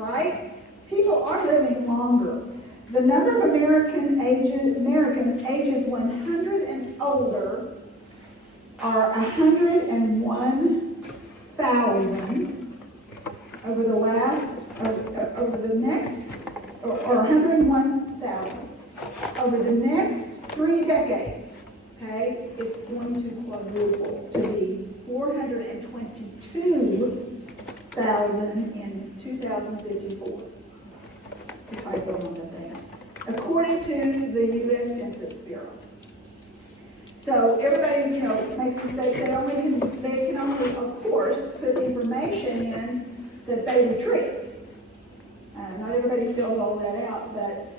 right? People are living longer. The number of Americans ages 100 and older are 101,000 over the next 3 decades. Okay, it's going to quadruple to be 422,000 in 2054. It's a typo on the thing. According to the U.S. Census Bureau. So everybody, makes mistakes. They can only, of course, put information in that they retrieve. Not everybody fills all that out, but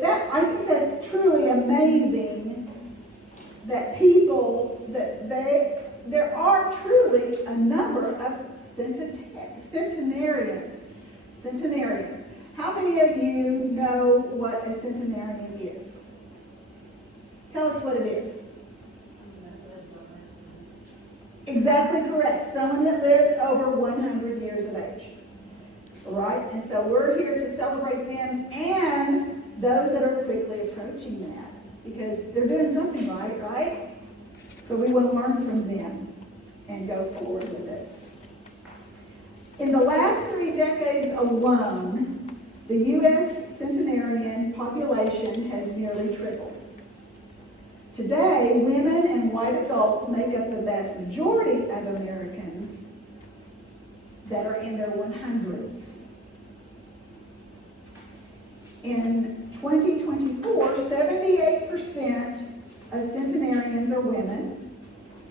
that, I think that's truly amazing that there are truly a number of centenarians. How many of you know what a centenarian is? Tell us what it is. Exactly correct. Someone that lives over 100 years of age. All right? And so we're here to celebrate them and those that are quickly approaching that, because they're doing something right? So we want to learn from them and go forward with it. In the last 3 decades alone, the U.S. centenarian population has nearly tripled. Today, women and white adults make up the vast majority of Americans that are in their 100s. In 2024, 78% of centenarians are women,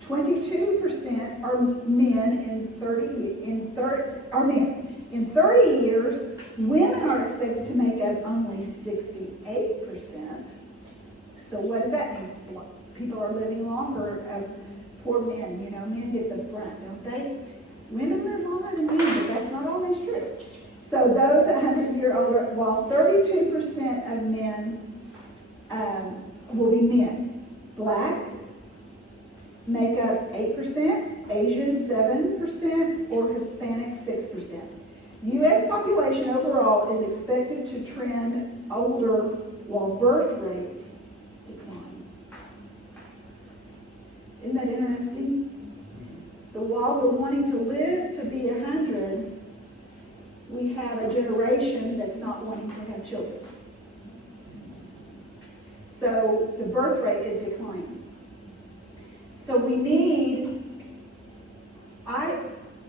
22% are men in 30 years, women are expected to make up only 68%. So what does that mean? Well, people are living longer. Poor men, men get the brunt, don't they? Women live longer than men, but that's not always true. So those 100-year older, while 32% of men will be men. Black make up 8%, Asian 7%, or Hispanic 6%. U.S. population overall is expected to trend older while birth rates decline. Isn't that interesting? While we're wanting to live to be 100, we have a generation that's not wanting to have children. So the birth rate is declining. So we need, I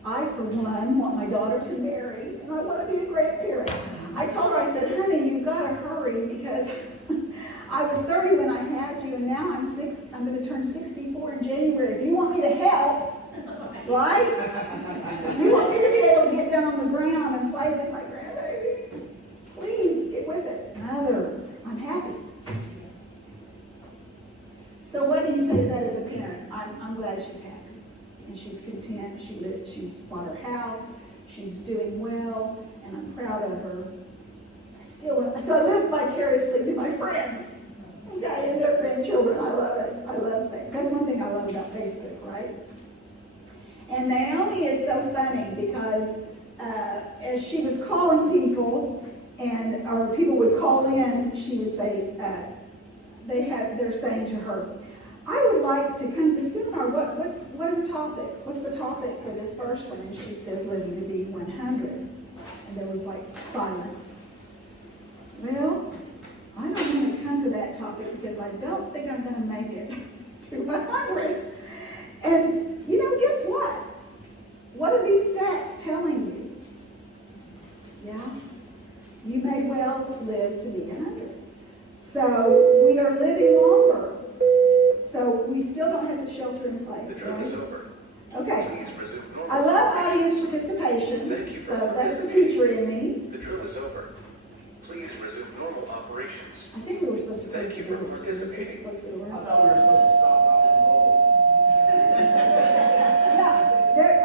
for one, want my daughter to marry, and I want to be a grandparent. I told her, I said, honey, you've got to hurry, because I was 30 when I had you, and now I'm going to turn 64 in January. If you want me to help, right? You want me to be able to get down on the ground and play with my grandbabies? Please, get with it. Mother, I'm happy. So what do you say to that as a parent? I'm glad she's happy. And she's content. She's bought her house. She's doing well. And I'm proud of her. So I live vicariously to my friends. Okay, and their grandchildren. I love it. I love it. That's one thing I love about Facebook, right? And Naomi is so funny because as she was calling people, or people would call in, she would say, they're saying to her, I would like to come to the seminar. What are the topics? What's the topic for this first one? And she says, living to be 100. And there was like silence. Well, I don't want to come to that topic because I don't think I'm going to make it to 100. And guess what? What are these stats telling you? Yeah, you may well live to be 100. So we are living longer. So we still don't have to shelter in place, right? Okay. I love audience participation. So that's the teacher in me. The drill is over. Please resume normal operations. I think we were supposed to close the doors. We were supposed to close the doors. I thought we were supposed to stop rock and roll.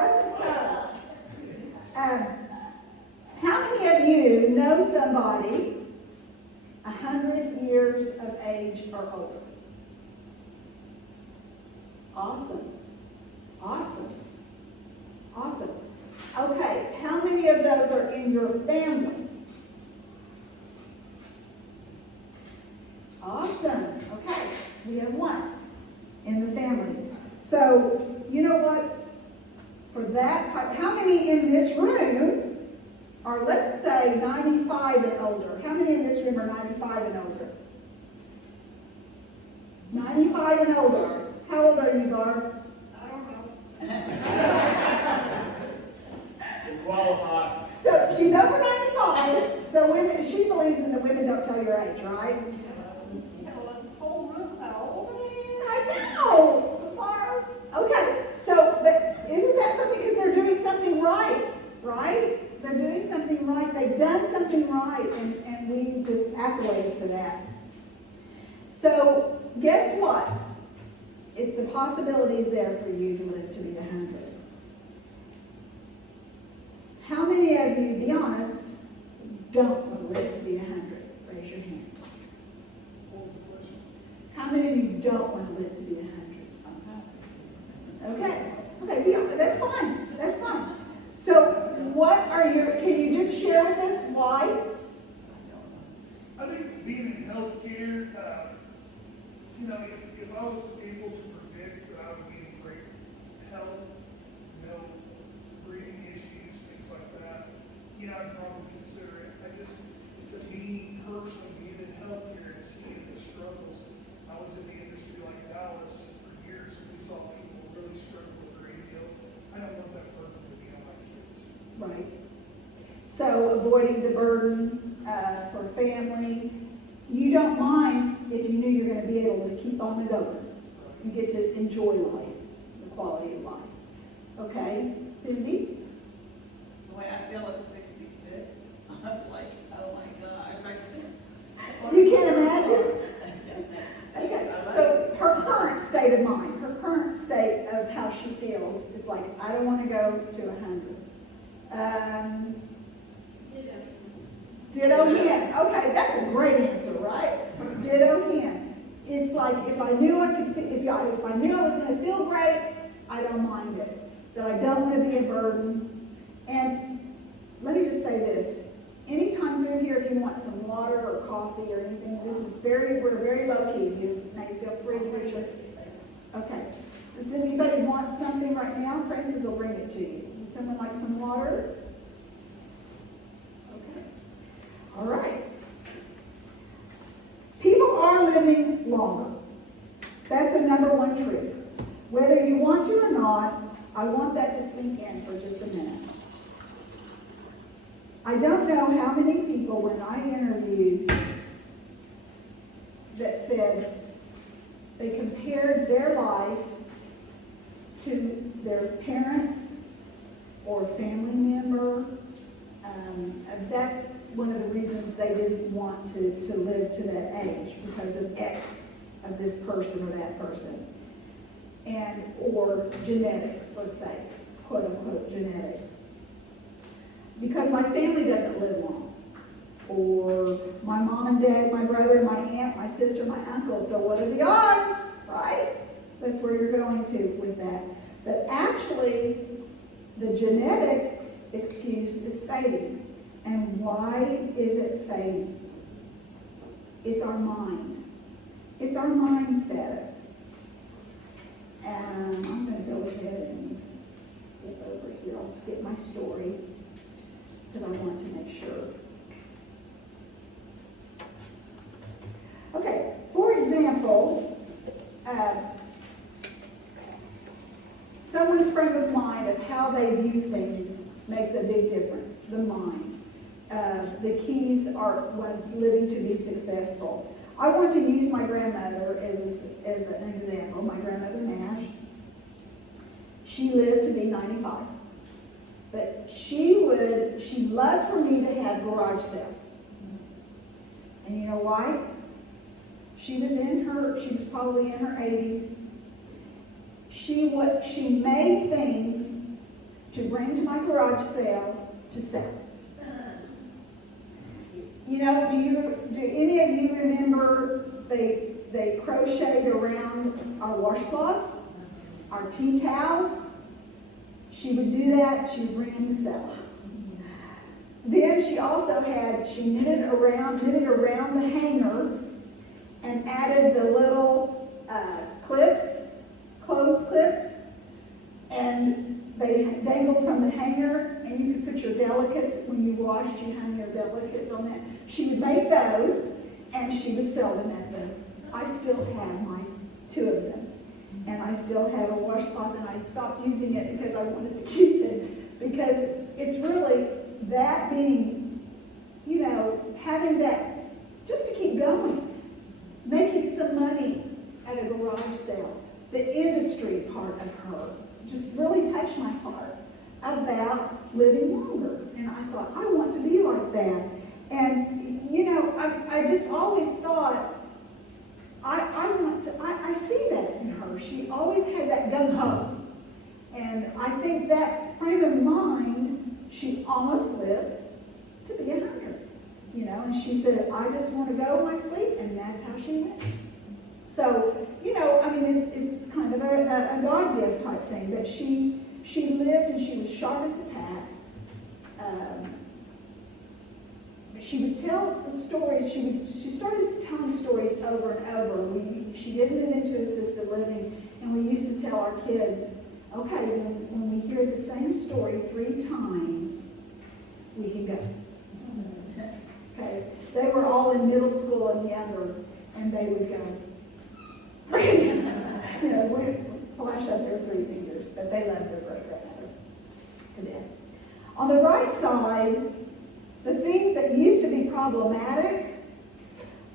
I would stop. How many of you know somebody 100 years of age or older? Awesome. Okay, how many many of those are in your family? Awesome. Okay, we have one in the family. So, you know what? For that type, how many in this room are, let's say, 95 and older? How many in this room are 95 and older? 95 and older. How old are you, Barb? I don't know. To qualify. So she's over 95, so women, she believes in the women don't tell your age, right? Tell this whole room how old I am. I know, Barb. Okay, so, but isn't that something, because they're doing something right, right? They're doing something right, they've done something right, and we just accolades to that. So, guess what? The possibility is there for you to live to be 100. How many of you, be honest, don't want to live to be 100? Raise your hand. What was the question? How many of you don't want to live to be 100? Okay. Okay, be honest. That's fine. That's fine. So, what are your, can you just share with us why? I think being in healthcare, you know, if I was able to predict that I would be in great health, no breathing issues, things like that, you know, I'd probably consider it. To me personally, being in healthcare and seeing the struggles, I was in the industry like Dallas for years, and we saw people really struggle with their ADLs. I don't want that burden to be on my kids. Right. So, avoiding the burden for family. You don't mind if you knew you're going to be able to keep on the going. You get to enjoy life, the quality of life. Okay, Cindy? The way I feel at 66, I'm like, oh my gosh, You can't imagine? Okay, so her current state of mind, her current state of how she feels is like, I don't want to go to 100. Ditto him. Okay, that's a great answer, right? Ditto him. It's like if I knew I could, if I knew I was going to feel great, I don't mind it. That I don't want to be a burden. And let me just say this: anytime through here, if you want some water or coffee or anything, we're very low key. You may feel free to reach your. Okay. Does anybody want something right now? Francis will bring it to you. Would someone like some water? All right. People are living longer. That's the number one truth. Whether you want to or not, I want that to sink in for just a minute. I don't know how many people, when I interviewed, that said they compared their life to their parents or family member. That's one of the reasons they didn't want to live to that age, because of X of this person or that person. And, or genetics, let's say, quote unquote genetics. Because my family doesn't live long. Or my mom and dad, my brother, my aunt, my sister, my uncle. So what are the odds, right? That's where you're going to with that. But actually, the genetics excuse is fading. And why is it fading? It's our mind. It's our mind status. And I'm going to go ahead and skip over here. I'll skip my story because I want to make sure. Okay, for example, someone's frame of mind of how they view things makes a big difference. The mind. The keys are when living to be successful. I want to use my grandmother as an example. My grandmother Nash. She lived to be 95. But she loved for me to have garage sales. And you know why? She was probably in her 80s. She made things to bring to my garage sale to sell. You know, do any of you remember they crocheted around our washcloths, our tea towels? She would do that. She would bring them to sell. Then she also she knitted around the hanger and added the little clothes clips, and they dangled from the hanger, and you could put your delicates, when you washed, you hung your delicates on that. She would make those, and she would sell them at them. I still have two of them. And I still have a washcloth, and I stopped using it because I wanted to keep it. Because it's really that being, having that, just to keep going, making some money at a garage sale. The industry part of her just really touched my heart about living longer. And I thought, I want to be like that. And, I just always thought, I see that in her. She always had that gung-ho. And I think that frame of mind, she almost lived to be 100. And she said, I just want to go in my sleep, and that's how she went. So, it's kind of a God gift type thing, that she lived, and she was sharp as a tack. She would tell the stories, she started telling stories over and over. She did move into assisted living, and we used to tell our kids, okay, when we hear the same story 3 times, we can go. Okay, they were all in middle school and younger, and they would go. We flash up their 3 fingers, but they loved their great-grandmother to death. On the bright side, the things that used to be problematic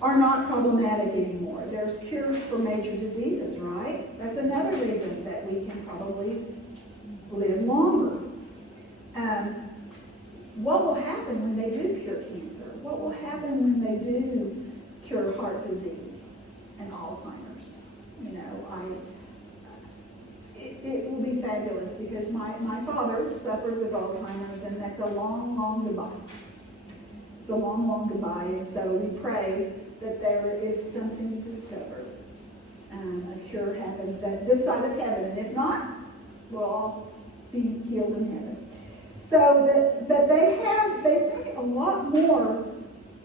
are not problematic anymore. There's cures for major diseases, right? That's another reason that we can probably live longer. What will happen when they do cure cancer? What will happen when they do cure heart disease and Alzheimer's? It will be fabulous, because my father suffered with Alzheimer's, and that's a long, long goodbye. It's a long, long goodbye, and so we pray that there is something discovered. A cure happens this side of heaven, and if not, we'll all be healed in heaven. So but they think a lot more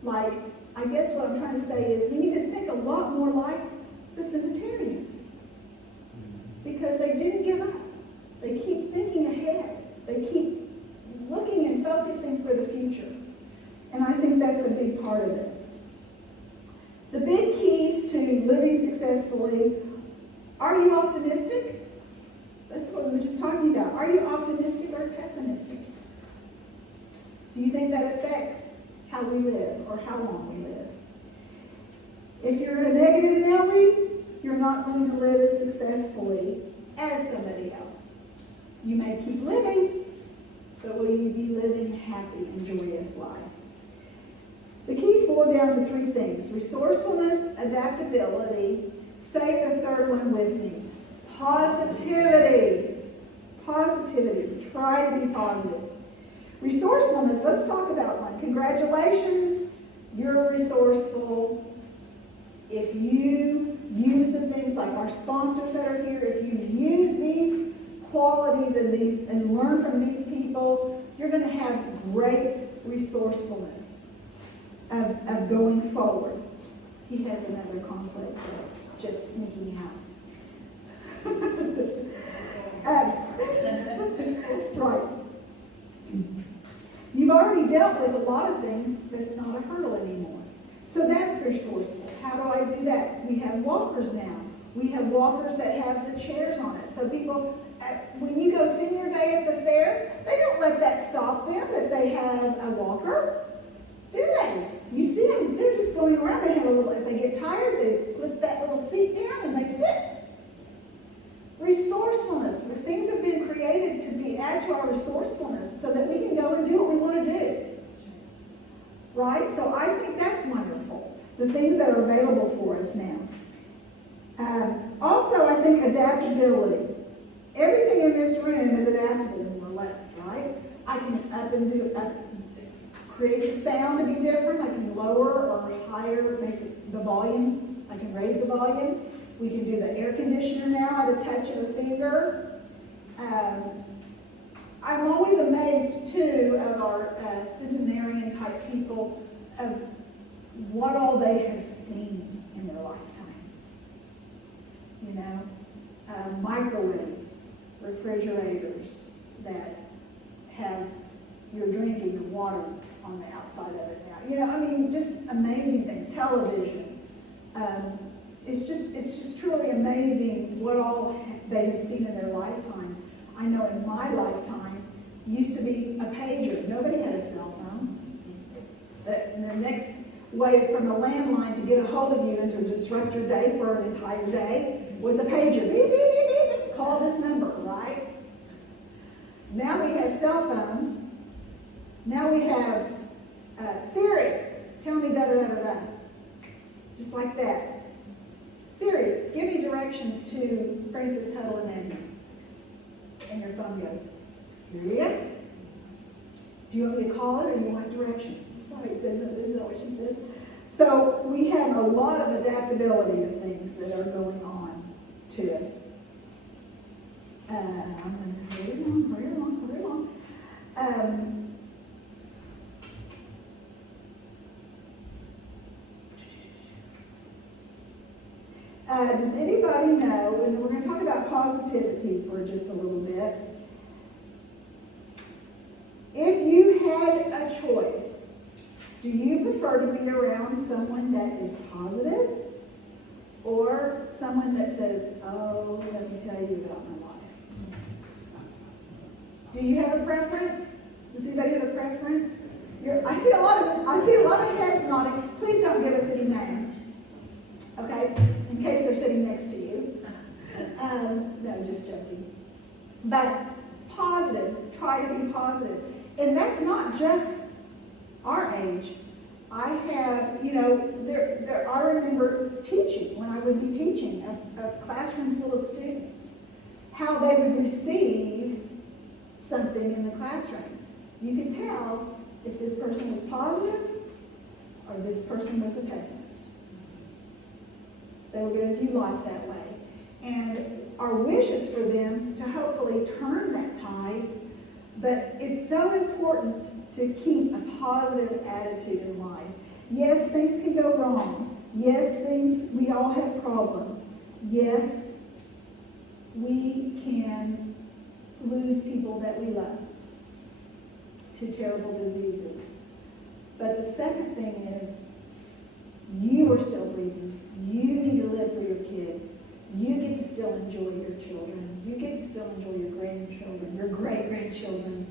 like, I guess what I'm trying to say is we need to think a lot more like the Cemeterians. Because they didn't give up. They keep thinking ahead. They keep looking and focusing for the future. And I think that's a big part of it. The big keys to living successfully: are you optimistic? That's what we were just talking about. Are you optimistic or pessimistic? Do you think that affects how we live or how long we live? If you're a negative Nelly, you're not going to live as successfully as somebody else. You may keep living, but will you be living a happy and joyous life? The keys boil down to 3 things: resourcefulness, adaptability. Say the third one with me: positivity. Positivity. Try to be positive. Resourcefulness, let's talk about one. Congratulations, you're resourceful. If you use the things like our sponsors that are here, if you use these qualities and learn from these people, you're going to have great resourcefulness of going forward. He has another conflict, so just sneaking out. Right. You've already dealt with a lot of things that's not a hurdle anymore. So that's resourceful. How do I do that? We have walkers now. We have walkers that have the chairs on it. So people, when you go senior day at the fair, they don't let that stop them that they have a walker, do they? You see them, they're just going around. They have a little, if they get tired, they flip that little seat down and they sit. Resourcefulness. Things have been created to add to our resourcefulness so that we can go and do what we want to do. Right? So I think that's wonderful. The things that are available for us now. Also, I think adaptability. Everything in this room is adaptable, more or less, right? I can create the sound to be different. I can lower or higher, make the volume. I can raise the volume. We can do the air conditioner now at a touch of a finger. I'm always amazed too of our centenarian type people of what all they have seen in their lifetime. You know, microwaves, refrigerators that have your drinking and water on the outside of it now. You know, I mean, just amazing things. Television. It's just truly amazing what all they have seen in their lifetime. I know in my lifetime used to be a pager. Nobody had a cell phone. The next way from a landline to get a hold of you and to disrupt your day for an entire day was the pager. Beep, beep, beep, beep. Call this number, right? Now we have cell phones. Now we have Siri, tell me da da da da da. Just like that. Siri, give me directions to Francis Tuttle and Edna. And your phone goes, yeah. Do you want me to call it or do you want directions? Right, isn't that what she says? So we have a lot of adaptability of things that are going on to us. I'm going to hurry along. Does anybody know, and we're going to talk about positivity for just a little bit. If you had a choice, do you prefer to be around someone that is positive or someone that says, oh, let me tell you about my life? Do you have a preference? Does anybody have a preference? I see a lot of heads nodding. Please don't give us any names, okay? In case they're sitting next to you. No, just joking. But positive. Try to be positive. And that's not just our age. I have, you know, I remember teaching, when I would be teaching a classroom full of students, how they would receive something in the classroom. You could tell if this person was positive or this person was a pessimist. They were going to view life that way. And our wish is for them to hopefully turn that tide, but it's so important to keep a positive attitude in life. Yes, things can go wrong. Yes, we all have problems. Yes, we can lose people that we love to terrible diseases. But the second thing is, you are still breathing. You need to live for your kids. You get to still enjoy your children. You get to still enjoy your grandchildren, your great-grandchildren.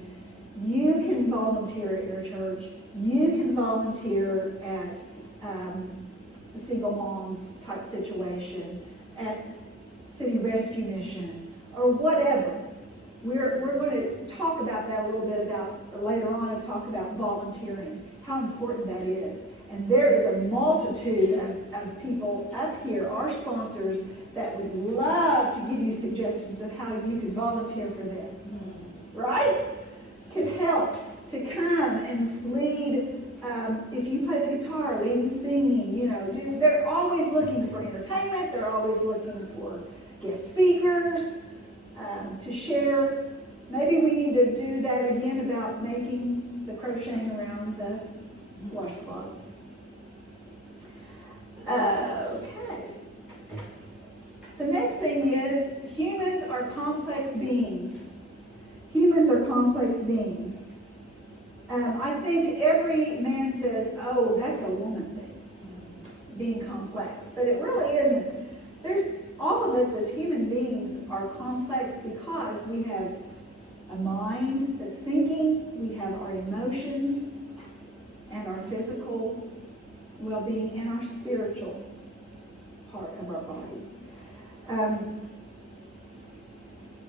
You can volunteer at your church. You can volunteer at a single moms type situation, at City Rescue Mission, or whatever. We're going to talk about that a little bit later on and talk about volunteering, how important that is. And there is a multitude of people up here, our sponsors, that would love to give you suggestions of how you can volunteer for them. Right? Can help to come and lead. If you play the guitar, lead singing, you know, they're always looking for entertainment. They're always looking for guest speakers to share. Maybe we need to do that again about making the crocheting around the washcloths. Okay. The next thing is humans are complex beings. Humans are complex beings. I think every man says, oh, that's a woman thing, being complex. But it really isn't. All of us as human beings are complex because we have a mind that's thinking, we have our emotions, and our physical well-being, and our spiritual part of our bodies.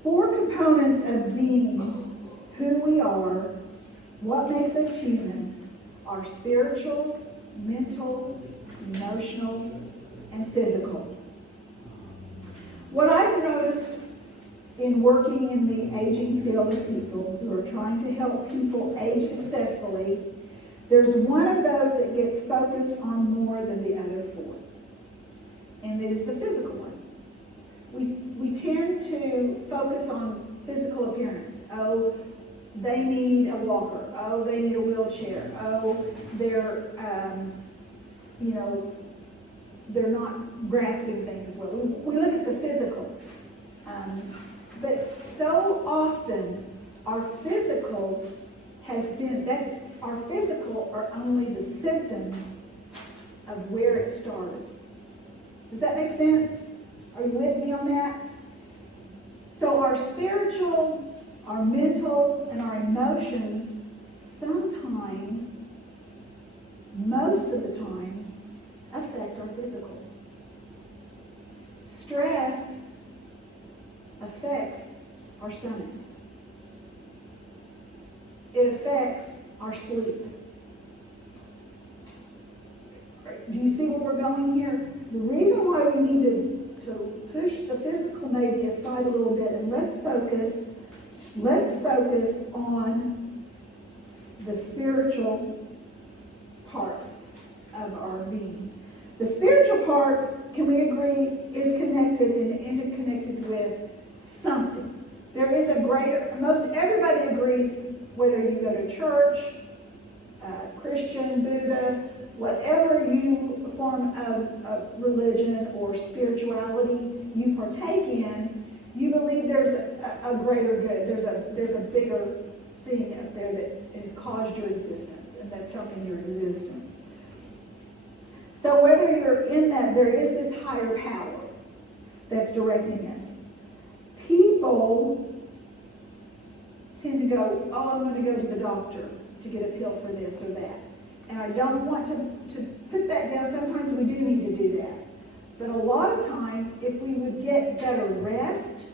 4 components of being who we are, what makes us human, are spiritual, mental, emotional, and physical. What I've noticed in working in the aging field of people who are trying to help people age successfully, there's one of those that gets focused on more than the other 4. And it is the physical one. We tend to focus on physical appearance. Oh, they need a walker, oh, they need a wheelchair, oh, they're, they're not grasping things well. We look at the physical. But so often, our physical our physical are only the symptom of where it started. Does that make sense? Are you with me on that? So our spiritual, our mental, and our emotions sometimes, most of the time, affect our physical. Stress affects our stomachs. It affects our sleep. Do you see where we're going here? The reason why we need to push the physical maybe aside a little bit, and let's focus on the spiritual part of our being. The spiritual part, can we agree, is connected and interconnected with something. There is a greater, most everybody agrees, whether you go to church, Christian, Buddha, whatever you form of religion or spirituality you partake in, you believe there's a greater good. There's a bigger thing up there that has caused your existence, and that's helping your existence. So whether you're in that, there is this higher power that's directing us. People tend to go, oh, I'm going to go to the doctor to get a pill for this or that. And I don't want to put that down. Sometimes we do need to do that. But a lot of times, if we would get better rest,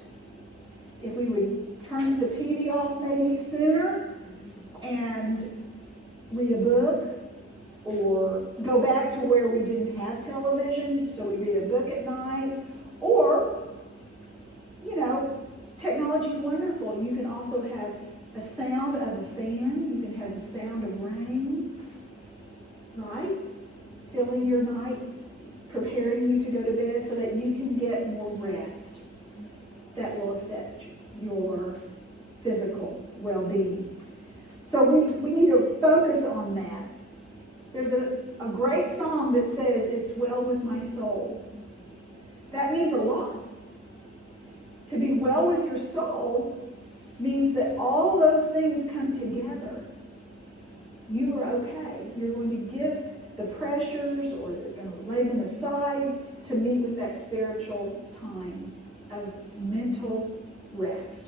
if we would turn the TV off maybe sooner and read a book, or go back to where we didn't have television, so we read a book at night, or, technology's wonderful. You can also have a sound of a fan, you can have the sound of rain, right? Filling your night, preparing you to go to bed so that you can get more rest. That will affect your physical well-being. So we need to focus on that. There's a great song that says, "It's well with my soul." That means a lot. To be well with your soul means that all those things come together. You are okay. You're going to give the pressures or lay them aside to meet with that spiritual time of mental rest.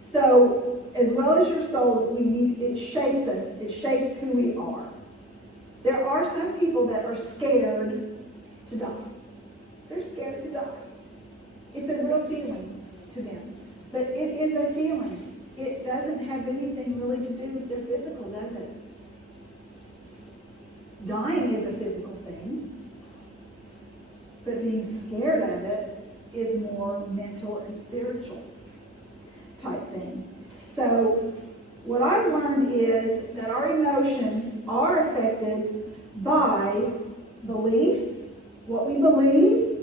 So, as well as your soul, it shapes us. It shapes who we are. There are some people that are scared to die. They're scared to die. It's a real feeling to them. But it is a feeling. It doesn't have anything really to do with their physical, does it? Dying is a physical thing. But being scared of it is more mental and spiritual type thing. So what I've learned is that our emotions are affected by beliefs, what we believe,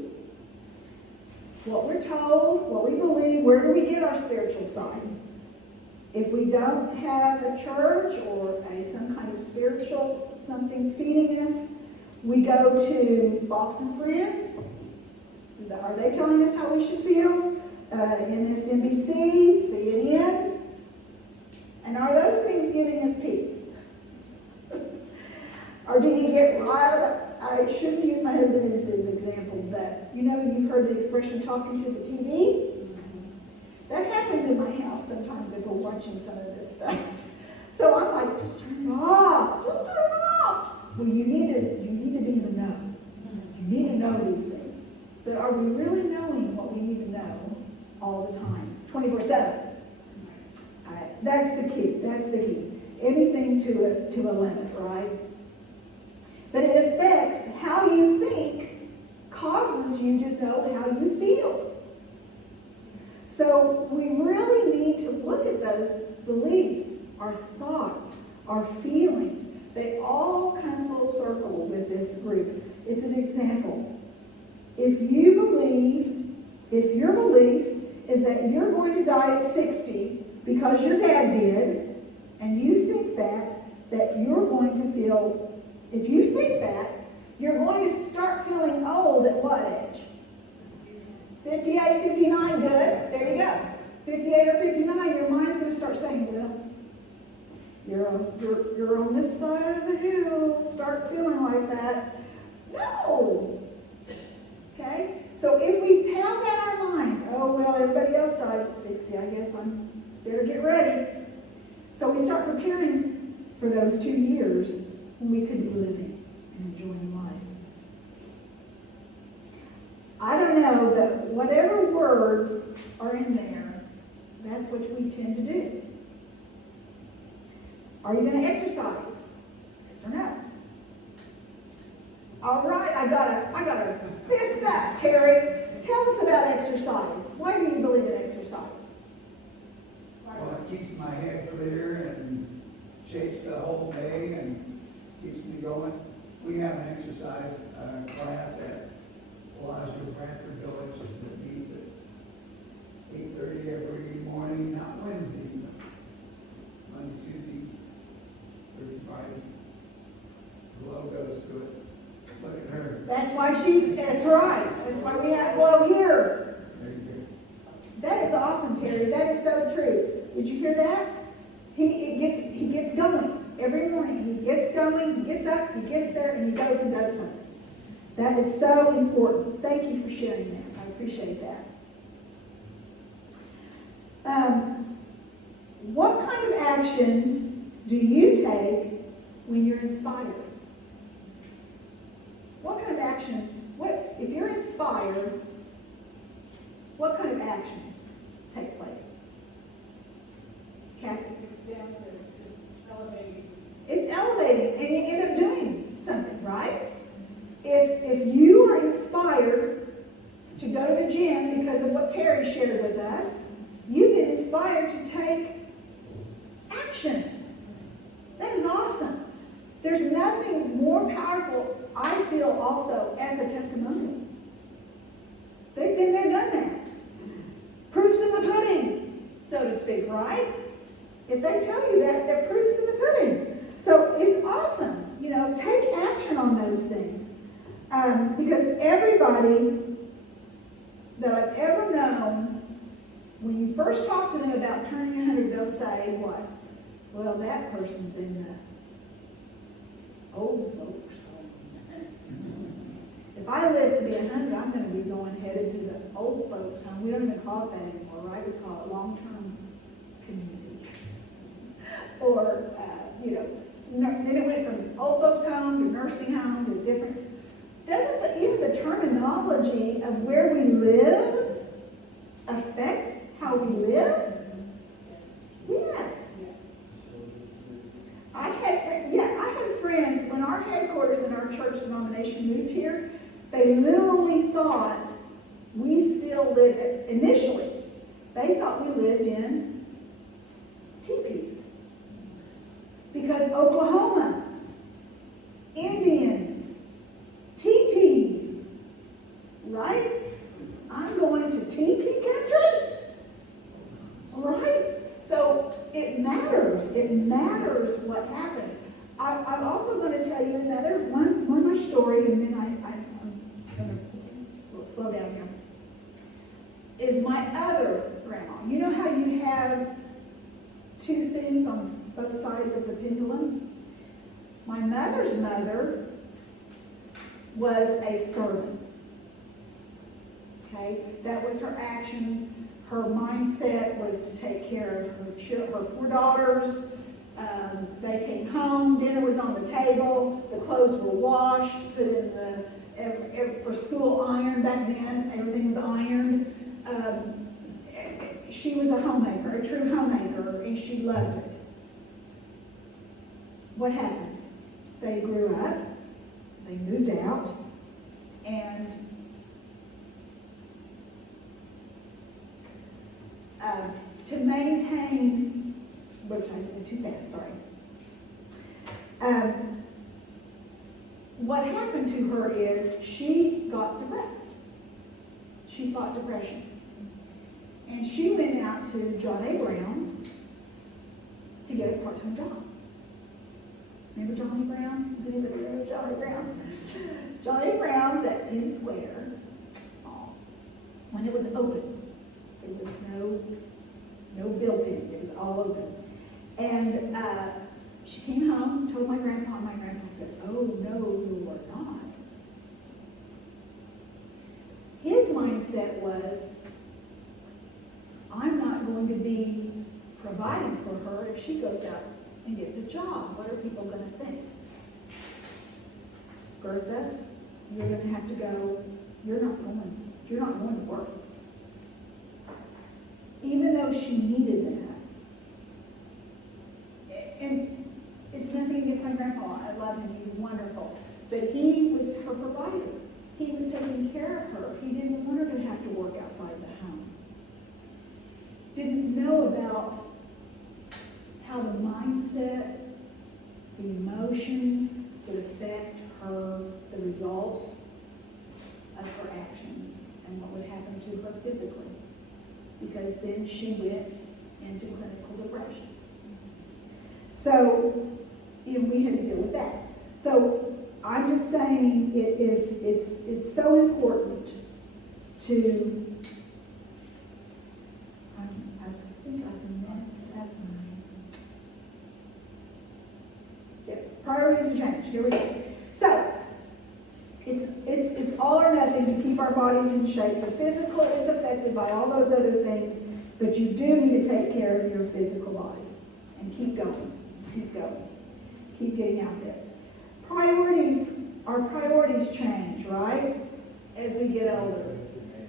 what we're told, what we believe. Where do we get our spiritual side? If we don't have a church or some kind of spiritual something feeding us, we go to Fox and Friends. Are they telling us how we should feel? MSNBC, CNN. And are those things giving us peace? Or do you get riled up? I shouldn't use my husband as this example, but you've heard the expression talking to the TV? That happens in my house sometimes if we're watching some of this stuff. So I'm like, just turn it off. Just turn it off. Well, you need to be in the know. You need to know these things. But are we really knowing what we need to know all the time, 24/7? That's the key. That's the key. Anything to a limit, right? But it affects how you think, causes you to know how you feel. So we really need to look at those beliefs, our thoughts, our feelings. They all come full circle with this group. It's an example. If your belief is that you're going to die at 60, because your dad did, and you think that you're going to feel, if you think that, you're going to start feeling old at what age? 58, 59, good, there you go. 58 or 59, your mind's going to start saying, well, you're on this side of the hill, start feeling like that. No! Okay? So if we tell that our minds, oh, well, everybody else dies at 60, I guess I'm better get ready. So we start preparing for those 2 years when we could be living and enjoying life. I don't know, but whatever words are in there, that's what we tend to do. Are you going to exercise? Yes or no? All right, I got a fist up, Terry. Tell us about exercise. Why do you believe in exercise? Well, it keeps my head clear and shapes the whole day and keeps me going. We have an exercise class at Bellagio Bradford Village that meets at 8:30 every morning, not Wednesday, but Monday, Tuesday, Thursday, Friday. Glow goes to it. Look at her. That's right. That's why we have Glow here. There you go. That is awesome, Terry. That is so true. Did you hear that? He gets going every morning. He gets going, he gets up, he gets there, and he goes and does something. That is so important. Thank you for sharing that. I appreciate that. What kind of action do you take when you're inspired? What kind of action? If you're inspired, what kind of actions take place? Kathy? Expansive, it's elevating. It's elevating, and you end up doing something, right? If you are inspired to go to the gym because of what Terry shared with us, you get inspired to take action. That is awesome. There's nothing more powerful, I feel, also as a testimonial. They've been there, done that. Proof's in the pudding, so to speak, right? If they tell you that, the proof's in the pudding. So it's awesome. Take action on those things. Because everybody that I've ever known, when you first talk to them about turning 100, they'll say, what? Well, that person's in the old folks home. If I live to be 100, I'm going to be headed to the old folks home. We don't even call it that anymore, right? We call it long-term community. Or, then it went from old folks home to nursing home to different. Doesn't even the terminology of where we live affect how we live? Yes. I had friends when our headquarters in our church denomination moved here. They literally thought we still lived. Initially, they thought we lived in teepees because Oklahoma, Indians, teepees, right? I'm going to teepee country, right? So it matters. It matters what happens. I'm also going to tell you one more story, and then I'm going to slow down here. Is my other grandma. You know how you have two things on both sides of the pendulum? My mother's mother was a servant. Okay? That was her actions. Her mindset was to take care of her 4 daughters. They came home, dinner was on the table, the clothes were washed, put in for school iron back then, everything was ironed. She was a homemaker, a true homemaker, and she loved it. What happens? They grew up, they moved out, and to maintain, whoops, I went too fast, sorry. What happened to her is she got depressed. She fought depression. And she went out to John A. Brown's to get a part-time job. Remember Johnny Brown's? Does anybody remember Johnny Brown's? Johnny Brown's at Penn Square, when it was open. There was no built-in, it was all open. And she came home, told my grandpa, and my grandpa said, "Oh, no, you are not." His mindset was, I'm not going to be providing for her if she goes out and gets a job. What are people going to think? Bertha, you're going to have to go, you're not going to work. Even though she needed that. And it's nothing against my grandpa, I love him, he was wonderful. But he was her provider. He was taking care of her. He didn't want her to have to work outside the home. Didn't know about how the mindset, the emotions would affect her, the results of her actions, and what would happen to her physically. Because then she went into clinical depression. So, we had to deal with that. So, I'm just saying it's so important to, I think I messed up yes, priorities change, here we go. So, it's all or nothing to keep our bodies in shape. The physical is affected by all those other things, but you do need to take care of your physical body. And keep going, keep getting out there. Our priorities change, right? As we get older.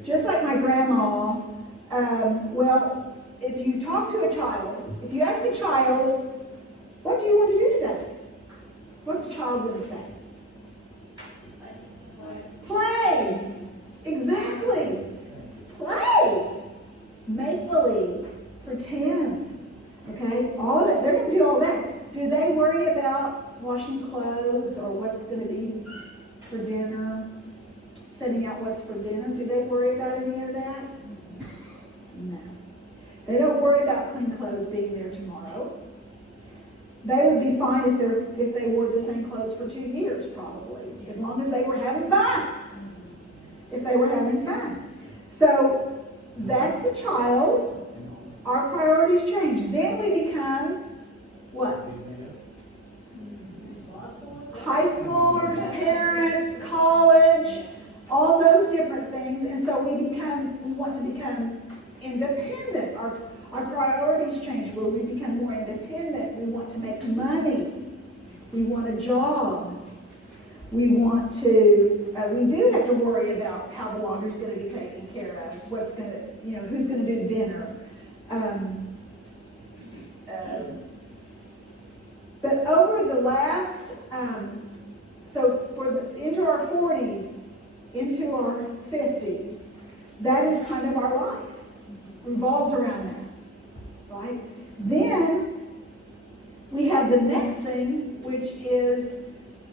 Just like my grandma, well, if you talk to a child, if you ask a child, what do you want to do today? What's a child going to say? Play. Exactly. Play. Make believe. Pretend. Okay? All of that. They're going to do all that. Do they worry about washing clothes or what's going to be for dinner? Setting out what's for dinner? Do they worry about any of that? No. They don't worry about clean clothes being there tomorrow. They would be fine if they wore the same clothes for 2 years, probably, as long as they were having fun. If they were having fun. So that's the child. Our priorities change. Then we become what? High schoolers, parents, college, all those different things. And so we want to become independent. Our priorities change where we become more independent. We want to make money. We want a job. We want to, we do have to worry about how the laundry's going to be taken care of, what's going to, who's going to do dinner. But over the last, into our 40s, into our 50s, that is kind of our life. Revolves around that, right? Then we have the next thing, which is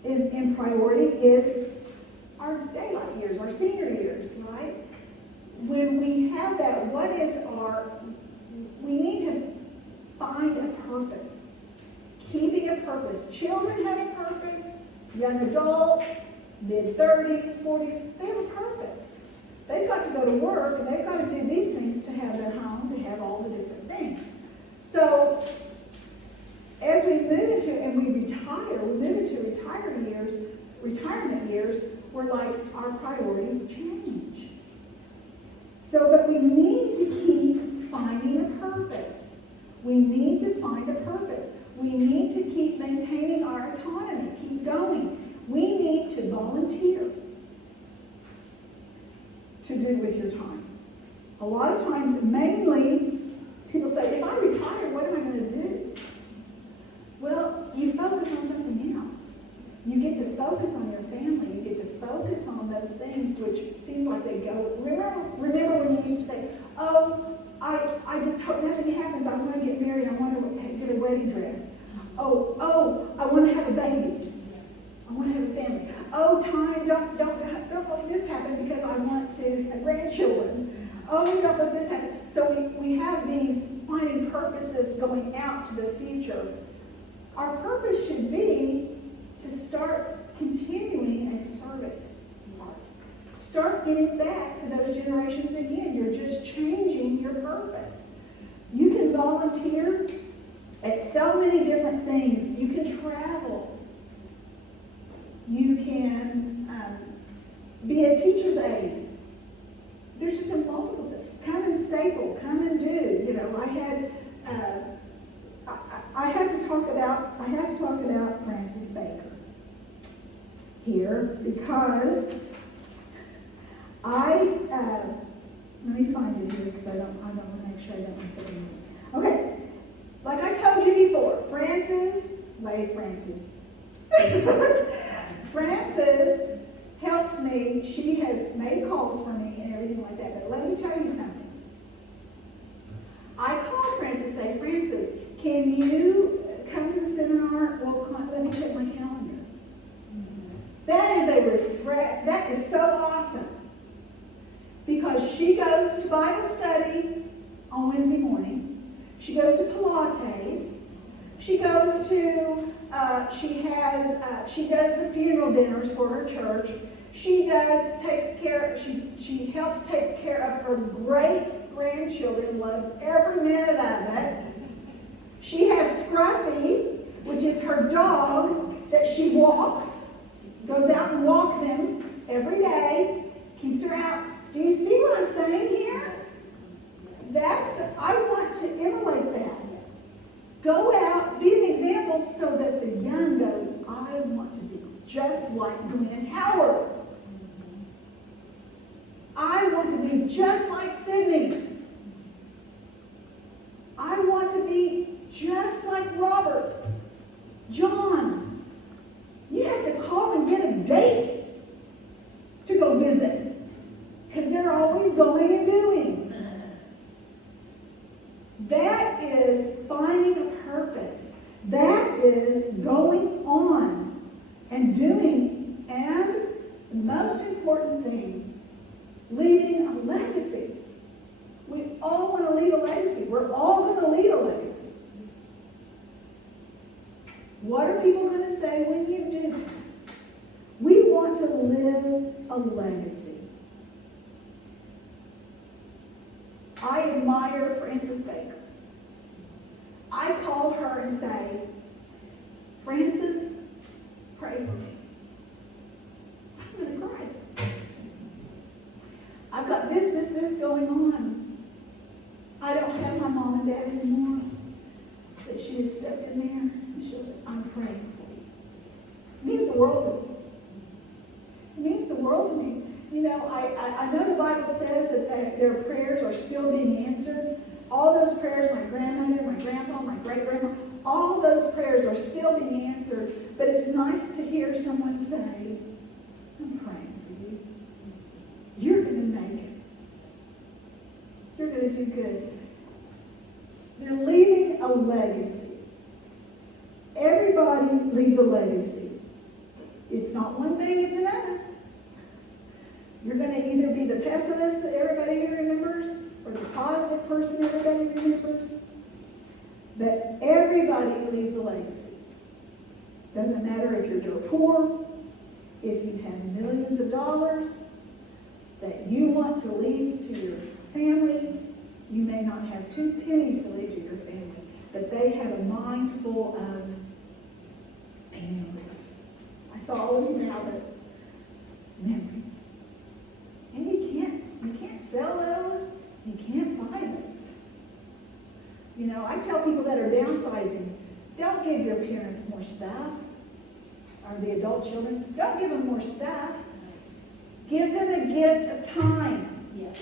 in priority, is our daylight years, our senior years, right? When we have that, we need to find a purpose. Keeping a purpose. Children have a purpose, young adult, mid-30s, 40s, they have a purpose. They've got to go to work, and they've got to do these things to have their home, to have all the different things. So, as we move into, and we move into retirement years, we're like, our priorities change. So, but we need to keep finding a purpose. We need to find a purpose. We need to keep maintaining our autonomy, keep going. We need to volunteer to do with your time. A lot of times, mainly, people say, if I retire, what am I going to do? Well, you focus on something else. You get to focus on your family. You get to focus on those things which seems like they go. Remember when you used to say, oh, I just hope nothing happens. I want to get married. I want to get a wedding dress. Oh, I want to have a baby. I want to have a family. Oh, time, don't let this happen because I want to have grandchildren. oh, we don't let this happen. So we have these finding purposes going out to the future. Our purpose should be to start continuing a servant heart. Start getting back to those generations again. You're just changing your purpose. You can volunteer at so many different things. You can travel. You can be a teacher's aide. There's just a multiple things. Come and staple. Come and do. You know, I have to talk about Francis Baker here because let me find it here because I don't want to make sure I don't miss it. Okay, like I told you before, Francis helps me. She has made calls for me and everything like that. But let me tell you something. I called Francis, say, Francis, can you come to the seminar? Well, let me check my calendar. That is so awesome. Because she goes to Bible study on Wednesday morning. She goes to Pilates. She goes to, she does the funeral dinners for her church. She helps take care of her great grandchildren, loves every minute of it. She has Scruffy, which is her dog that she walks, goes out and walks him every day, keeps her out. Do you see what I'm saying here? I want to emulate that. Go out, be an example so that the young goes, I want to be just like Glenn Howard. I want to be just like Sydney. I want to be just like Robert. John. You have to call and get a date to go visit. Because they're always going and doing. That is finding a purpose. That is going on and doing. And the most important thing, leaving a legacy. We all want to leave a legacy. We're all going to leave a legacy. What are people going to say when you do this? We want to live a legacy. I admire Francis Baker. I call her and say, Francis, pray for me. I'm going to cry. I've got this going on. I don't have my mom and dad anymore. But she has stepped in there and she'll say, I'm praying for you. It means the world to me. It means the world to me. You know, I know the Bible says that their prayers are still being answered. All those prayers, my grandmother, my grandpa, my great-grandma, all those prayers are still being answered. But it's nice to hear someone say, I'm praying for you. You're going to make it. You're going to do good. They're leaving a legacy. Everybody leaves a legacy. It's not one thing, it's another. You're going to either be the pessimist that everybody remembers or the positive person everybody remembers. But everybody leaves a legacy. Doesn't matter if you're dirt poor, if you have millions of dollars that you want to leave to your family. You may not have 2 pennies to leave to your family, but they have a mind full of memories. I saw all of you now, but memories. And you can't sell those. You can't buy those. You know, I tell people that are downsizing, don't give your parents more stuff. Or the adult children, don't give them more stuff. Give them a gift of time. Yeah.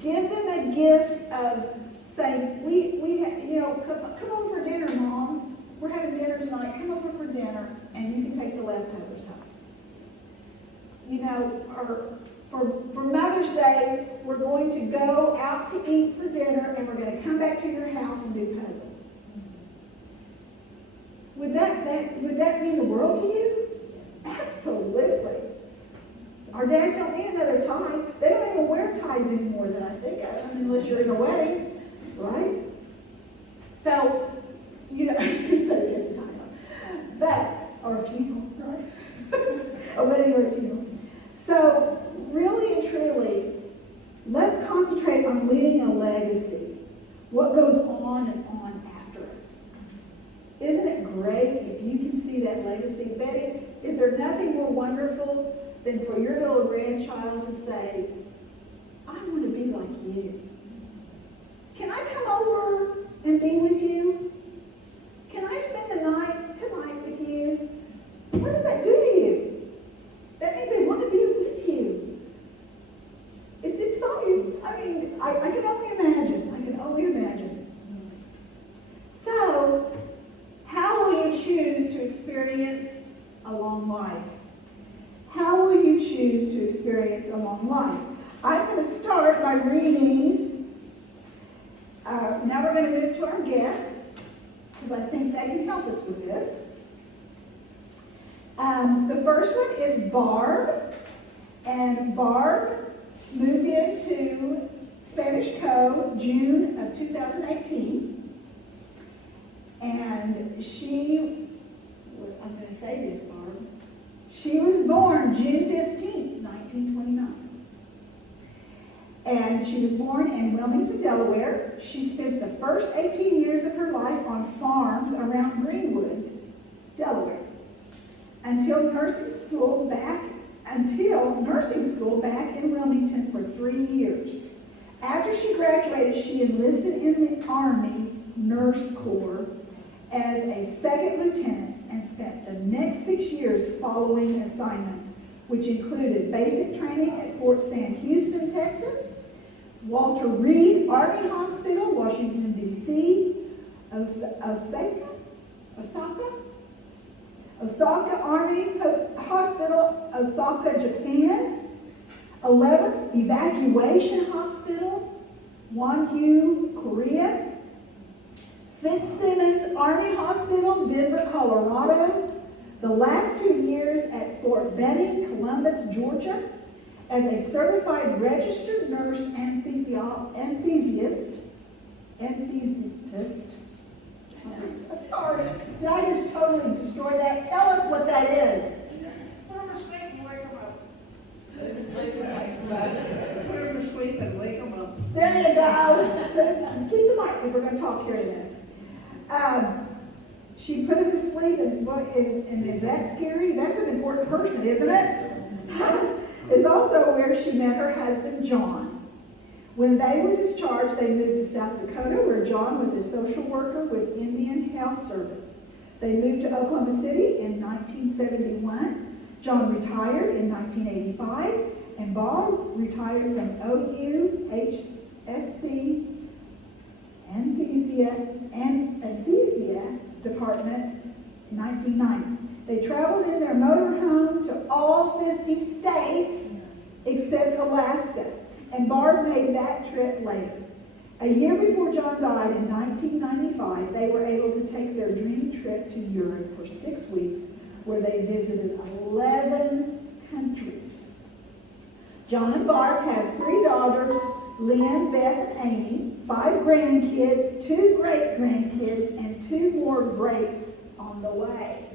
Give them a gift of saying, come over for dinner, Mom. We're having dinner tonight. Come over for dinner, and you can take the leftovers home. You know, or for Mother's Day, we're going to go out to eat for dinner, and we're going to come back to your house and do puzzle. Would that mean the world to you? Absolutely. Our dads don't need another tie. They don't even wear prioritizing more than I think, unless you're in a wedding, right? So, you know, you're studying at the time, but, or a funeral, right? A wedding or a funeral. So, really and truly, let's concentrate on leaving a legacy. What goes on and on after us. Isn't it great if you can see that legacy? Betty, is there nothing more wonderful than for your little grandchild to say, I want to be like you? Can I come over and be with you? Can I spend the night tonight with you? What does that do to you? That means they want to be with you. It's exciting. I mean, I can only imagine. I can only imagine. So, how will you choose to experience a long life? How will you choose to experience a long life? I'm going to start by reading. Now we're going to move to our guests, because I think they can help us with this. The first one is Barb, and Barb moved into Spanish Cove June of 2018, and she, I'm going to say this, Barb, she was born June 15th, 1929. And she was born in Wilmington, Delaware. She spent the first 18 years of her life on farms around Greenwood, Delaware, until nursing school back in Wilmington for 3 years. After she graduated, she enlisted in the Army Nurse Corps as a second lieutenant and spent the next 6 years following assignments, which included basic training at Fort Sam Houston, Texas, Walter Reed Army Hospital, Washington, D.C., Osaka Army Hospital, Osaka, Japan, 11th Evacuation Hospital, Wonju, Korea, Fitzsimmons Army Hospital, Denver, Colorado, the last 2 years at Fort Benning, Columbus, Georgia, as a certified registered nurse anesthesiast. I'm sorry, did I just totally destroy that? Tell us what that is. Put them to sleep and wake them up. Put him to sleep and wake him up. Put her to sleep and wake them up. There you go. Keep the mic, we're going to talk here in a minute. She put him to sleep, and is that scary? That's an important person, isn't it? It's also where she met her husband, John. When they were discharged, they moved to South Dakota, where John was a social worker with Indian Health Service. They moved to Oklahoma City in 1971. John retired in 1985, and Bob retired from OU HSC Anesthesia Department in 1990. They traveled in their motorhome to all 50 states except Alaska, and Barb made that trip later. A year before John died in 1995, they were able to take their dream trip to Europe for 6 weeks, where they visited 11 countries. John and Barb have 3 daughters, Lynn, Beth, and Amy, 5 grandkids, 2 great-grandkids, and 2 more greats on the way.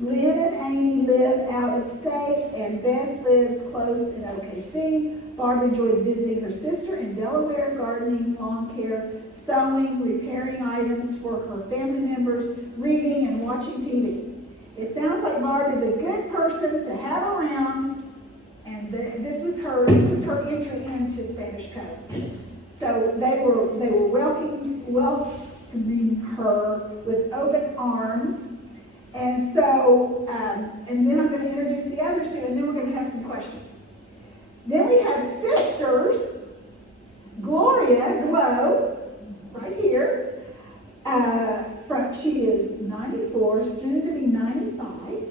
Lynn and Amy live out of state, and Beth lives close in OKC. Barb enjoys visiting her sister in Delaware, gardening, lawn care, sewing, repairing items for her family members, reading, and watching TV. It sounds like Barb is a good person to have around, and this was her entry into Spanish Cove. So they were welcoming her with open arms. And so, and then I'm going to introduce the others two, and then we're going to have some questions. Then we have sisters, Gloria Glow, right here. She is 94, soon to be 95.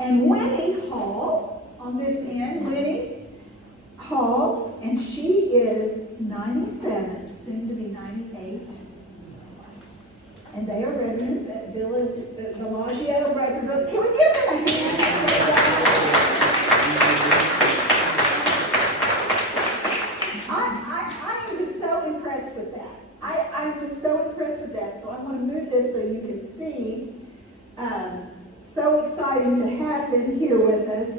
And Winnie Hall, on this end, Winnie Hall, and she is 97, soon to be 98. And they are residents at Villaggio, Bradford. Can we give them a hand? exciting to have them here with us.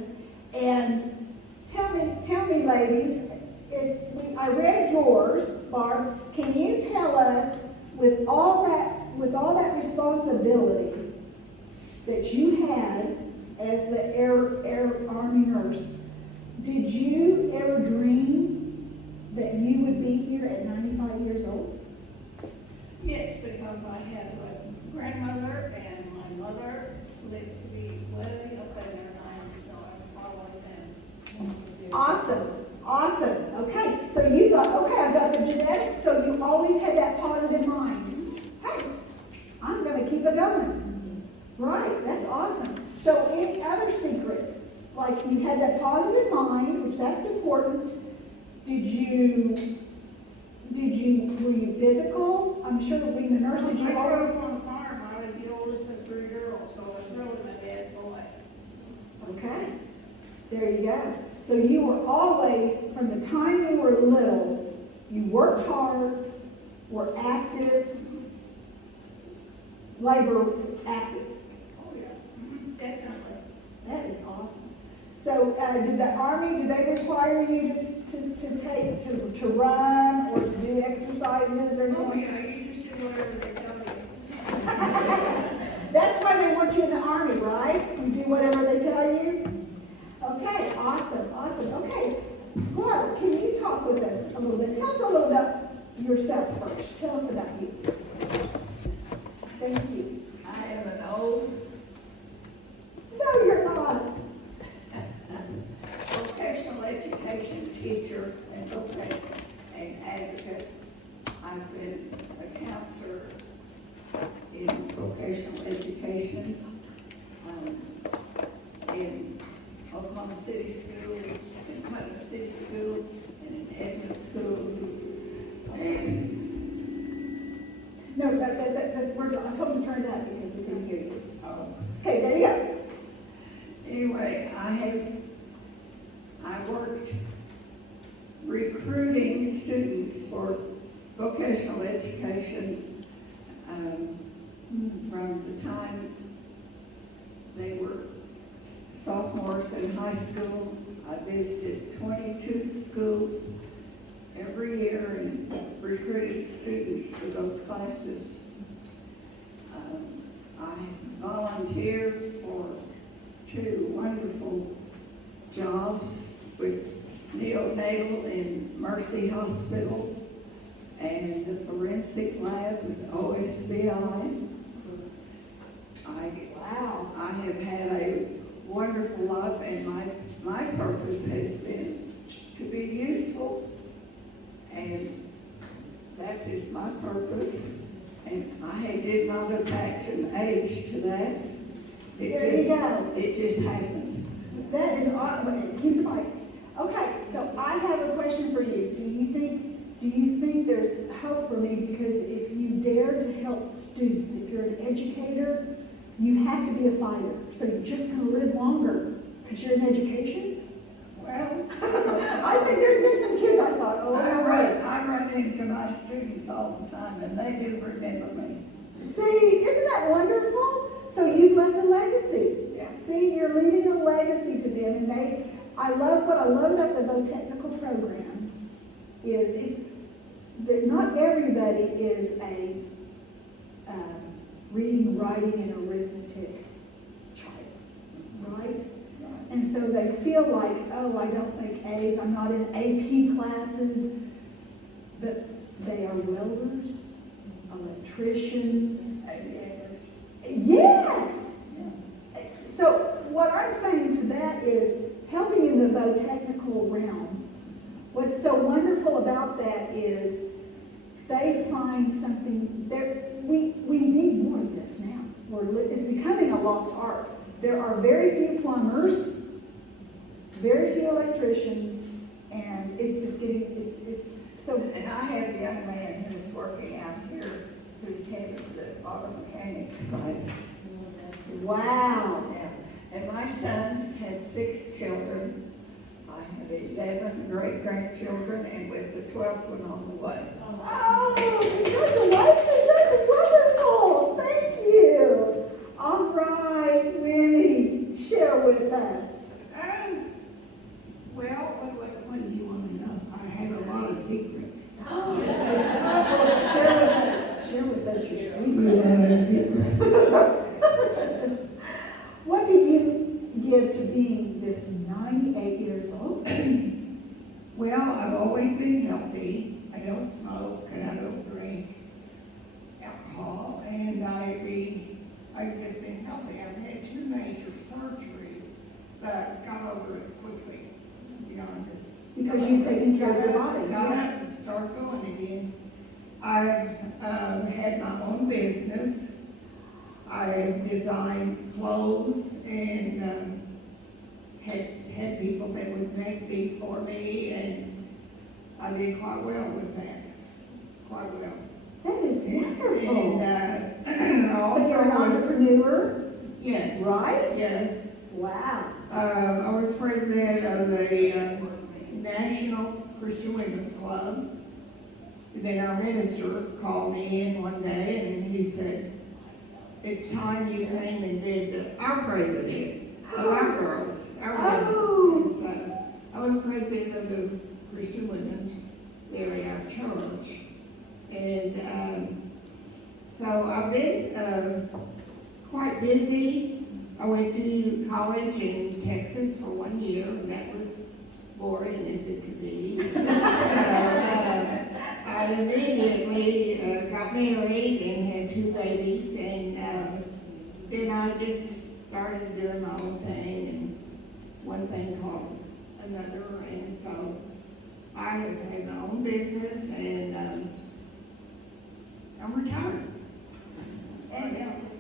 And tell me, ladies, I read yours, Barb. Can you tell us, with all that responsibility that you had as the Air Army nurse, did you ever dream that you would be here at 95 years old? Yes, because I had a grandmother and my mother lived to be way up in their nines, so I followed them. Awesome. Okay, so you thought, okay, I've got the genetics, so you always had that positive mind. Hey, I'm gonna keep it going. Right, that's awesome. So any other secrets? Like you had that positive mind, which that's important. Were you physical? I'm sure being the nurse, did I you grew always? up on a farm. I was the oldest of 3 girls, so I was really my bad boy. Okay, there you go. So you were always, from the time you were little, you worked hard, were active, labor active. Oh, yeah. Definitely. That is awesome. So did the Army, do they require you to run or to do exercises or Oh, anything? yeah, you just do whatever they tell you. That's why they want you in the Army, right? You do whatever they tell you? Okay, awesome. Okay, Glo, can you talk with us a little bit? Tell us a little about yourself first. Tell us about you. Thank you. I am an old No, you're not. vocational education teacher and advocate. I've been a counselor in vocational education, in Oklahoma City schools, in Putnam City schools, and in Edmond schools. And No, I told you to turn it up because we couldn't hear you. Okay, there you go. anyway, I worked recruiting students for vocational education from the time they were sophomores in high school. I visited 22 schools every year and recruited students for those classes. I volunteered for 2 wonderful jobs with neonatal in Mercy Hospital and the forensic lab with OSBI. Wow. I have had a wonderful life, and my purpose has been to be useful, and that is my purpose. And I did not attach an age to that. There you go. It just happened. That is awesome. Keep the mic. Okay, so I have a question for you. Do you think there's hope for me? Because if you dare to help students, if you're an educator, you have to be a fighter. So you're just going to live longer because you're in education? Well, I think there's been some kids I thought, oh, I run into my students all the time, and they do remember me. See, isn't that wonderful? So you've left a legacy. Yeah. See, you're leaving a legacy to them, and what I love about the Voc Technical program is that not everybody is a reading, writing, and arithmetic child, right? And so they feel like, oh, I don't make A's, I'm not in AP classes, but they are welders, electricians. Aviators. Yes! Yeah. So what I'm saying to that is helping in the technical realm. What's so wonderful about that is they find something there. We need more of this now. It's becoming a lost art. There are very few plumbers, very few electricians, and it's just getting, it's so. And I have a young man who's working out here who's headed the auto mechanics class. Wow. Yeah. And my son had 6 children. I have 11 great-grandchildren, and with the 12th one on the way. Oh, congratulations, that's wonderful. Thank you. All right, Winnie. Well, I've always been healthy. I don't smoke and I don't drink alcohol, and I've just been healthy. I've had 2 major surgeries, but got over it quickly. You know, I'm just. Because you've taken care of your body. Got up and started going again. I've had my own business. I designed clothes and had people that would make these for me, and I did quite well with that. Quite well. That is wonderful. And So you're an also, entrepreneur, yes, right? yes. Wow. I was president of the National Christian Women's Club. Then our minister called me in one day and he said, "It's time you came and did our president of our girls, our women." Oh. And so I was president of the Christian Women's there at our church. And so I've been quite busy. I went to college in Texas for 1 year, and that was boring as it could be. So I immediately got married and had 2 babies, and then I just started doing my own thing, and one thing called another, and so I have had my own business, and I'm retired.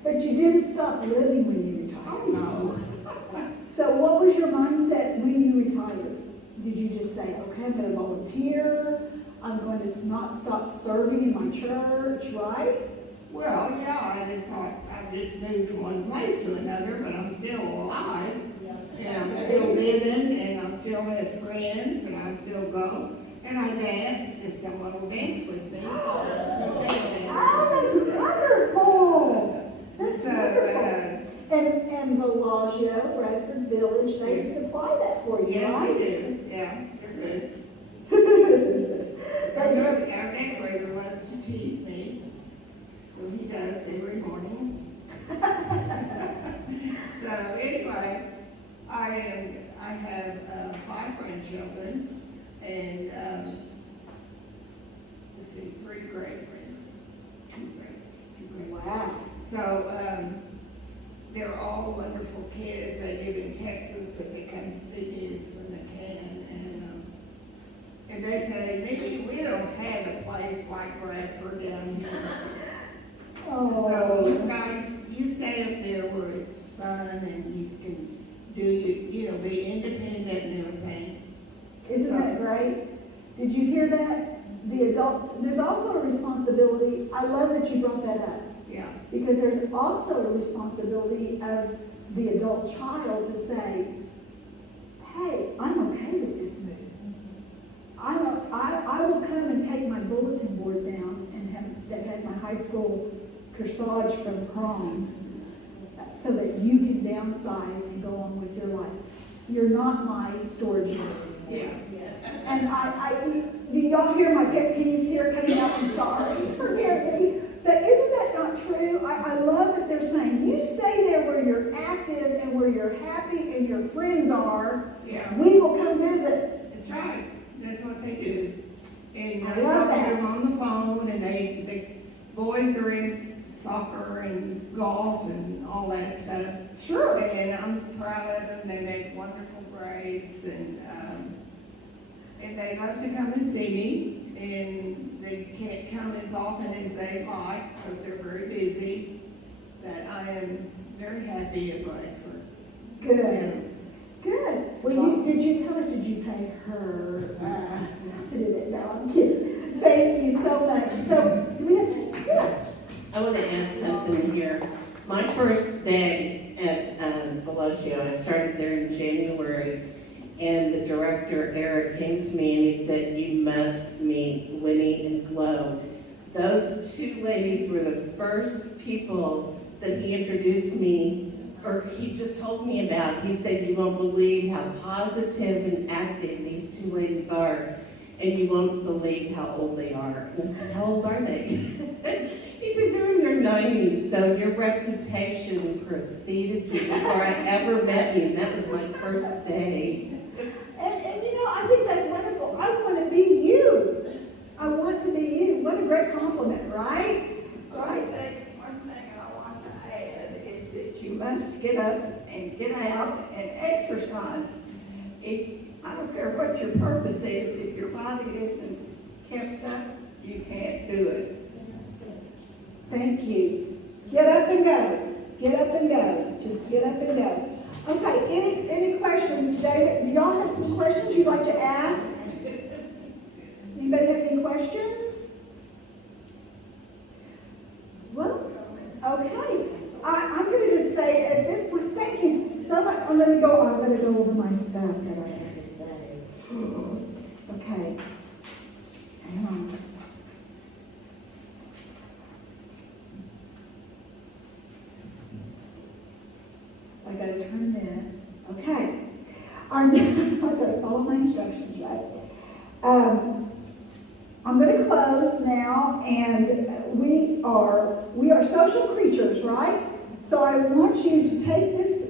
But you didn't stop living when you Oh, retired. no. So what was your mindset when you retired? Did you just say, okay, I'm gonna volunteer, I'm going to not stop serving in my church, right? Well, yeah, I just thought I'd just moved from one place to another, but I'm still alive. And I'm still living, and I still have friends, and I still go. And I dance, if someone will dance with me. Oh, that's wonderful! That's So, wonderful. And Bellagio, Bradford Village, they Yes. supply that for you, yes, right? they do, yeah, they're good. They do. Our decorator loves to tease me, so he does every morning. So anyway, I have 5 grandchildren, and, let's see, 3 great-grands, 2 grands. Wow. So, they're all wonderful kids. They live in Texas, but they come to see me when they can, and they say, maybe we don't have a place like Bradford down here. So you Oh, guys, you stay up there where it's fun and you can be independent and everything. isn't that great? Did you hear that? The adult, there's also a responsibility, I love that you brought that up, Yeah, because there's also a responsibility of the adult child to say, hey, I'm okay with this move. I will come and take my bulletin board down that has my high school corsage from prom, so that you can downsize and go on with your life. You're not my storage unit. yeah. And do y'all hear my pet peeves here coming out? I'm sorry, forgive me. But isn't that not true? I love that they're saying, you stay there where you're active and where you're happy and your friends are. Yeah. We will come visit. That's right. That's what they do. And I I love talk to that. them on the phone, and the boys are in soccer and golf and all that stuff. Sure. And I'm proud of them. They make wonderful grades, and they love to come and see me. And they can't come as often as they like because they're very busy. But I am very happy at Bradford. Good. Good. Well, how much did you pay her to do that? No, I'm kidding. Thank you so much. So, do we have, yes. I want to add something here. My first day at Bellagio, I started there in January, and the director, Eric, came to me and he said, you must meet Winnie and Glo. Those 2 ladies were the first people that he introduced me, or he just told me about. He said, you won't believe how positive and active these 2 ladies are, and you won't believe how old they are. And I said, how old are they? He said, they're in their 90s, so your reputation preceded you before I ever met you, and that was my first day. And I think that's wonderful. I great compliment, right? I think one thing I want to add is that you must get up and get out and exercise. I don't care what your purpose is, if your body isn't kept up, you can't do it. Thank you. Get up and go. Get up and go. Just get up and go. Okay, any questions, David? Do y'all have some questions you'd like to ask? Anybody have any questions? Well, okay. I'm going to just say at this point, thank you so much. I'm going to go over my stuff that I have to say. Okay. Hang on. I got to turn this. Okay. I've got to follow my instructions, right? I'm going to close now, and we are social creatures, right? So I want you to take this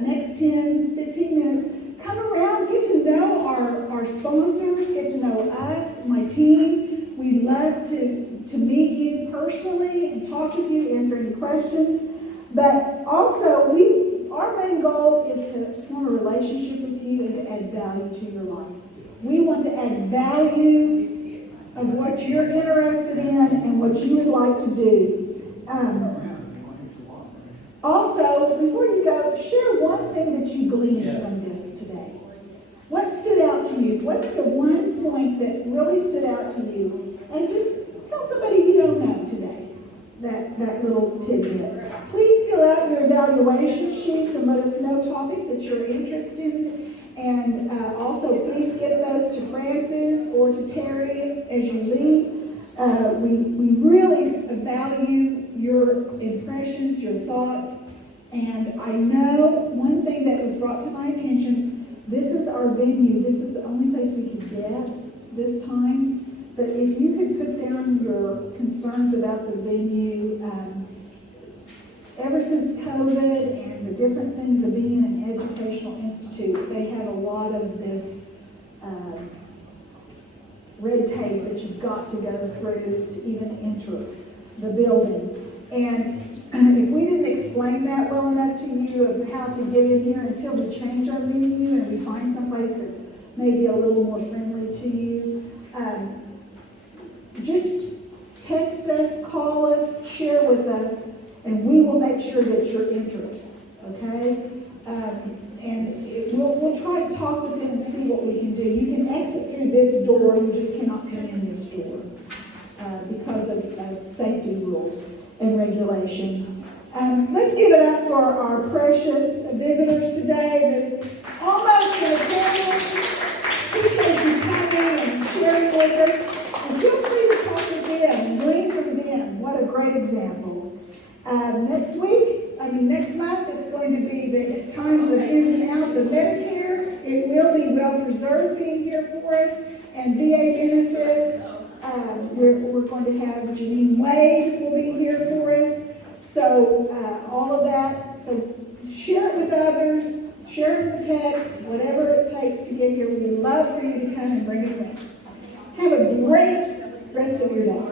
next 10, 15 minutes, come around, get to know our sponsors, get to know us, my team. We'd love to meet you personally and talk with you, answer any questions. But also, our main goal is to form a relationship with you and to add value to your life. We want to add value of what you're interested in and what you would like to do. Also, before you go, share one thing that you gleaned from this today. What stood out to you? What's the one point that really stood out to you? And just tell somebody you don't know today that little tidbit. Please fill out your evaluation sheets and let us know topics that you're interested in. And also, please get those to Francis or to Terry as you leave. We really value your impressions, your thoughts. And I know one thing that was brought to my attention, this is our venue. This is the only place we could get this time. But if you could put down your concerns about the venue, ever since COVID and the different things of being an educational institute, they have a lot of this red tape that you've got to go through to even enter the building. And if we didn't explain that well enough to you of how to get in here until we change our venue and we find someplace that's maybe a little more friendly to you, just text us, call us, share with us, and we will make sure that you're entered, okay? We'll try to talk with them and see what we can do. You can exit through this door, you just cannot come in this door because of safety rules and regulations. Let's give it up for our precious visitors today, almost the parents. Appreciate you coming and sharing with us. And feel free to talk to them and glean from them. What a great example. Next month, it's going to be the times of ins and outs of Medicare. It will be well preserved being here for us, and VA benefits. We're going to have Janine Wade will be here for us. So all of that. So share it with others. Share it in the text. Whatever it takes to get here. We'd love for you to come and bring it back. Have a great rest of your day.